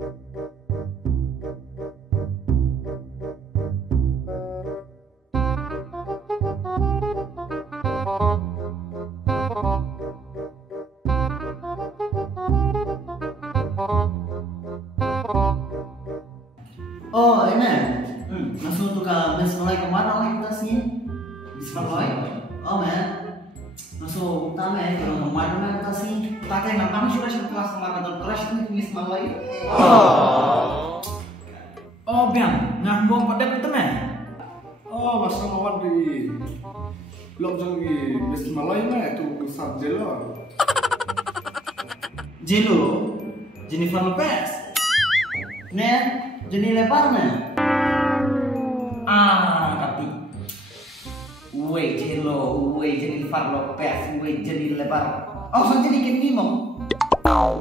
Oh, ini. Langsung untuk ke Miss Malay kemana lagi tasnya? Miss Malay? Oh, man. Langsung tama kalau kemana man tasnya? Pakai nama sudah kelas sama kantor kelas ini Miss Malay. Oh, biang, ngambung pada teman. Oh, masa lawan di blog jangi Miss Malay mah itu besar jelo. Jelo, Jennifer Lopez. Nen, Jenny lebarnya. Tapi Weh Jelo, weh Jennifer Lopez, weh Jenny lebar. Oh, so jadi kan ngimong.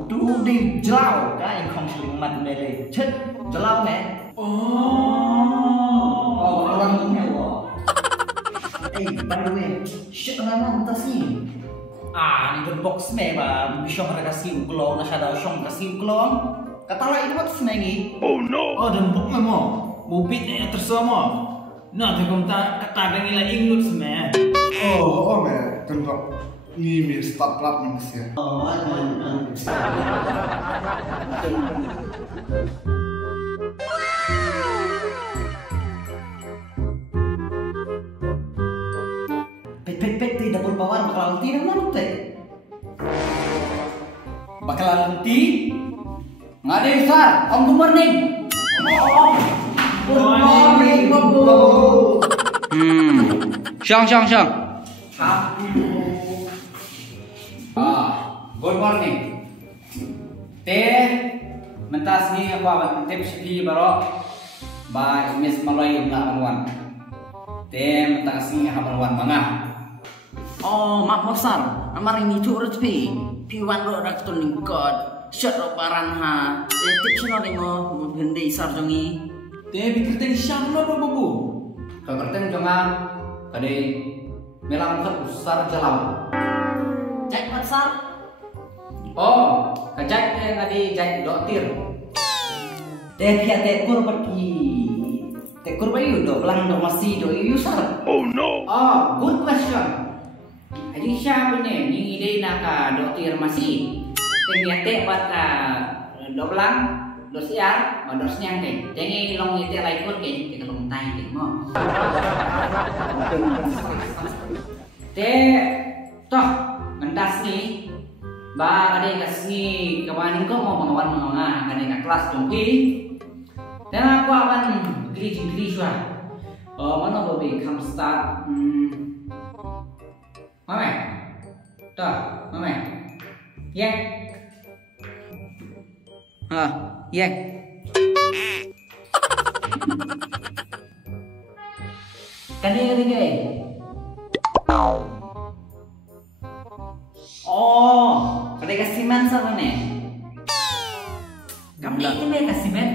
Duh, di jelau kan yang kong selimat mele. Cet, jelau nen. Oh, orang punya wah. By the way, shit orang tas ni. Ni kan box me ba, bisa mereka kasih uklong, nasa daw siyang kasih uklong. Katala itu wat semengi. Oh no. Oh, dan bok mo. Mubit na tersama. Nah, kung katadang ila inglut semen. Oh, man, tentu ni mir start plat manusia. Oh, pet di dapur bawah bakalan tidak nanti. Bakalan nanti. Nggak ada Sar, Om good morning. Good morning, Babu. Siang. Good morning. Teh, mentas ni apa? Tips di baru. Ba Miss Malay nggak maluan. Teh mentas ni apa maluan bangah? Oh, maaf Sar, amar ini curut piwan lo rak tuning god. Shut up baran ha. Tips no ringo menghendai sar jongi. Te bikerten siang no babu. Kekerten jangan kadai melang besar jalan. Cek mat sar. Oh, kajak teh tadi jahit dokter. Teh pihak tekur pergi. Tekur bayu do belang do masih do sar. Oh no. Oh, good question. Aji siapa ni? Ni ide nak dokter masih. Tengah buat do belang, do siar, do siang teh. Tengi long ite lai kur ke, kita long tai ke mo. Teh toh mentas ni ba kadai kasih kawanin ko mau mengawan kadai kelas jongki. Dan aku akan geli suah. Mana boleh come start? Mama, toh, mama, yeah. Yeah. Kani. Oh, kada kasih man sa ni. Kamu ini kasih man.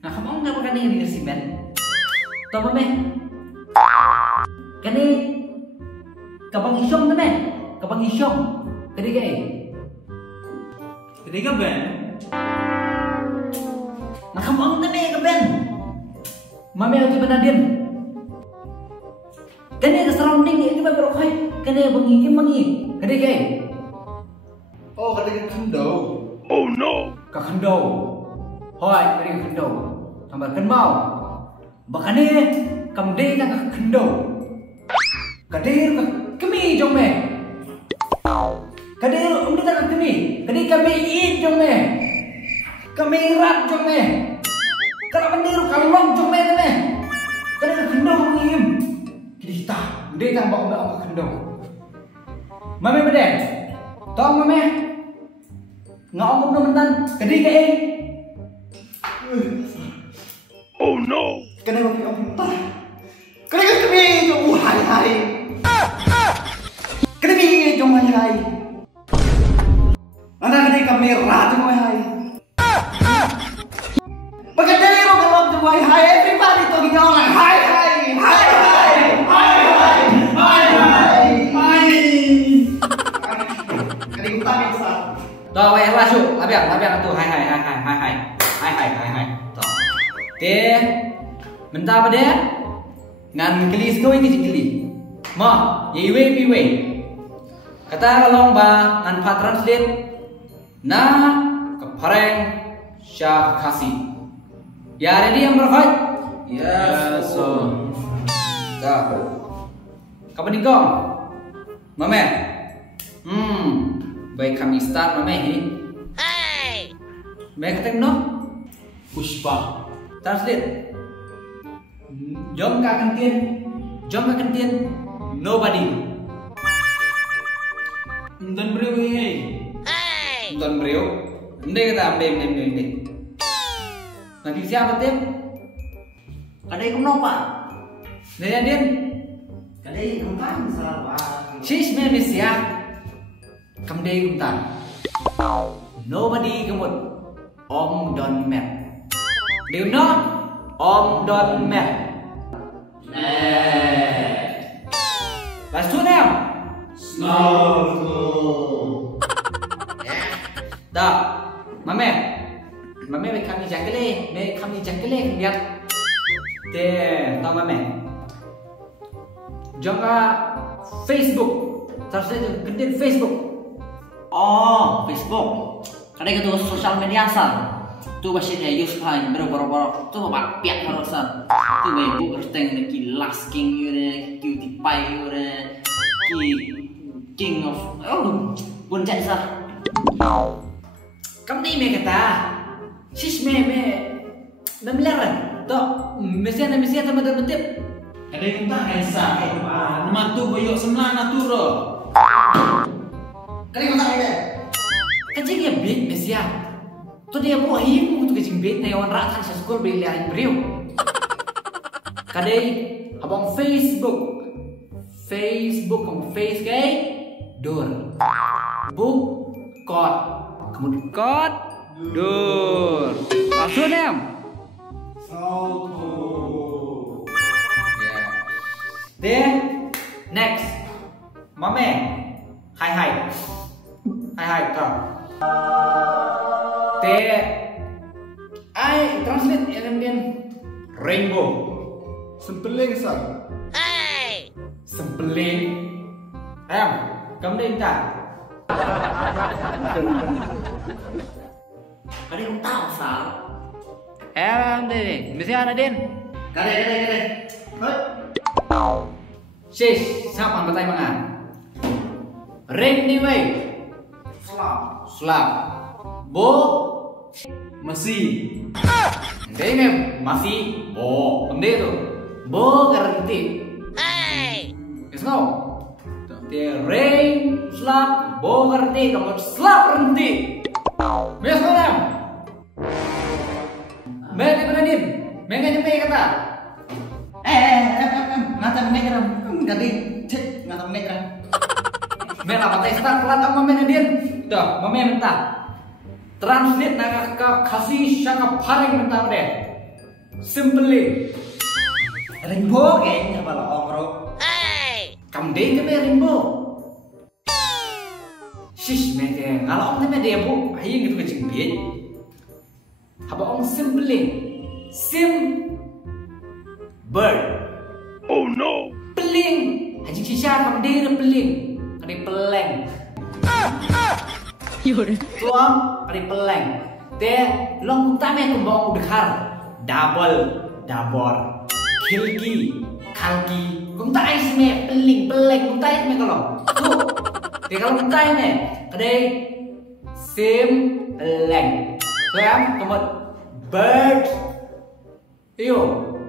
Nah, kamu enggak makan ini kasih man. Tahu me? Kani kapang isyong na me. Kapang isyong. Kadi kay. Kadi ka ben. Nakamang na me ka ben. Mami ati banadin. Kani ka surrounding ni iti ba berokay. Kani mangi. Kadi kay. Oh, kadang kendo. Oh no. Kakendo. Hoy, kadi kakendo. Tambah kan mau. Bakani kamde ka kakendo. Kadir kami jong me. Kadir umdi ka kami. Kadi kami in jong me. Kami rat jong me. Kalau mendiru kalong jong me me. Kadi kakendo ngim. Kadi kita, umdi ka bawa kakendo. Mame bede. Tong mame. Ngomong teman-teman, kadi ka Oh no. Kena bagi om tah. Kena kami jom hai. Kena kami jom hai. Anda kena kami rat jom hai. Bagay ro kalom jom hai. Everybody talking online. Hai. Kena utang besar. Dah, weh masuk. Abiang tu hai. Teh, mentah pada ngan kelis kau ini kili. Ma, yewe piwe. Kata kalong ba ngan pa translate na kepareng syah kasih. Ya ready yang berfight? Yes, so. Dah. Kapan nikah? Mame. Baik kami start mame ini. Hey. Baik ketemu no? Pushpa. Translate. Jom ka kantin. Nobody. Dan beriu ye. Don brio. Ende kata ende. Nanti siapa tim? Kadai kenapa? Nanya din. Kadai kemana salah? Shish me misya. Kamdei kumtan. Nobody kemud. Om don met. Do you know? Om don met. Last two now. Dah. Mame kami jangkele lihat. Deh, tahu mame. Jangka Facebook. Terus gede Facebook. Oh, Facebook. Kadai itu sosial media asal. Tu masih dia use paling baru tu apa piak harusan. Tu ibu kerteng ki last king yure, cutie pie yure, ki king of pun jasa. Kamu ni me kata. Shish me melaran. Tok mesti teman-teman tip. Kadai kita esa. Nama tu boyok semla naturo. Kali kau tak ada. Kecing ya bit mesia. Tu dia buat himu tu kecing bit na yon rakan sa school bilihan beriu. Kadai abang Facebook kamu face kay dur. Book code. Kamu code dur. Langsung em. Then next. Mame. Hai kau. I translate elemen rainbow. Sempeling san. Sempeling. Kamu dah minta. Kadai kau tahu sal. Deh, mesti ada din. Kadai. Shish, siapa yang mangan? Rain ni way. Slap. Bo. Masih. Dia masih bo. Kamu tu. Bo garanti. Let's go. Dia rain, slap, bo garanti. Kamu slap garanti. Let's go now. Mereka berani. Mereka nyampe kata. Ngata mereka kadai cek ngata mereka. Mereka patah start pelan kamu menadin. Dah, mama minta. Translate nak kasih syaka paling minta deh. Simply. Rainbow kayaknya kalau ongro. Kamu deh ke rainbow. Shish mete. Kalau om dia bu, ayo gitu kecing biar. Haba om simply. Bird. Oh no. Peling. Haji sisa kamu deh peling. Kadai peleng. Tuang kali peleng. Teh long utame kumbang udhar. Dabor. Kilki. Kalki. Kumta ais me peleng. Kumta ais me kalau. Tu. Teh kalau kumta me. Kadai peleng. So kemudian bird. Iyo.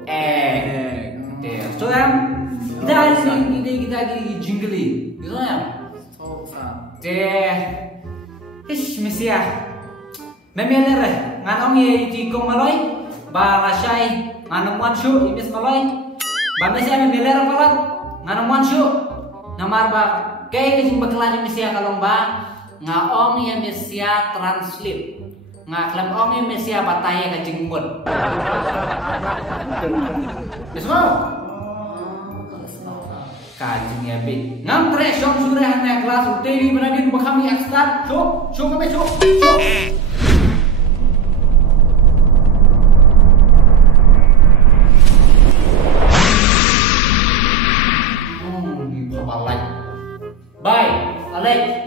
Teh. So kita di jingli. Gitu Teh. Ish mesia. Memeler nganong ye tikong maloy ba lasay nganong wanshu imis maloy ba mesia memeler palat nganong wanshu namar ba kay kising baklan mesia kalong ba ngaong ye mesia translate ngaklam ong ye mesia batay ka jingmut. Bismo kajing ya bit ngam tre syong surah na kelas uteli beradin bakami aksat syuk kami syuk balik.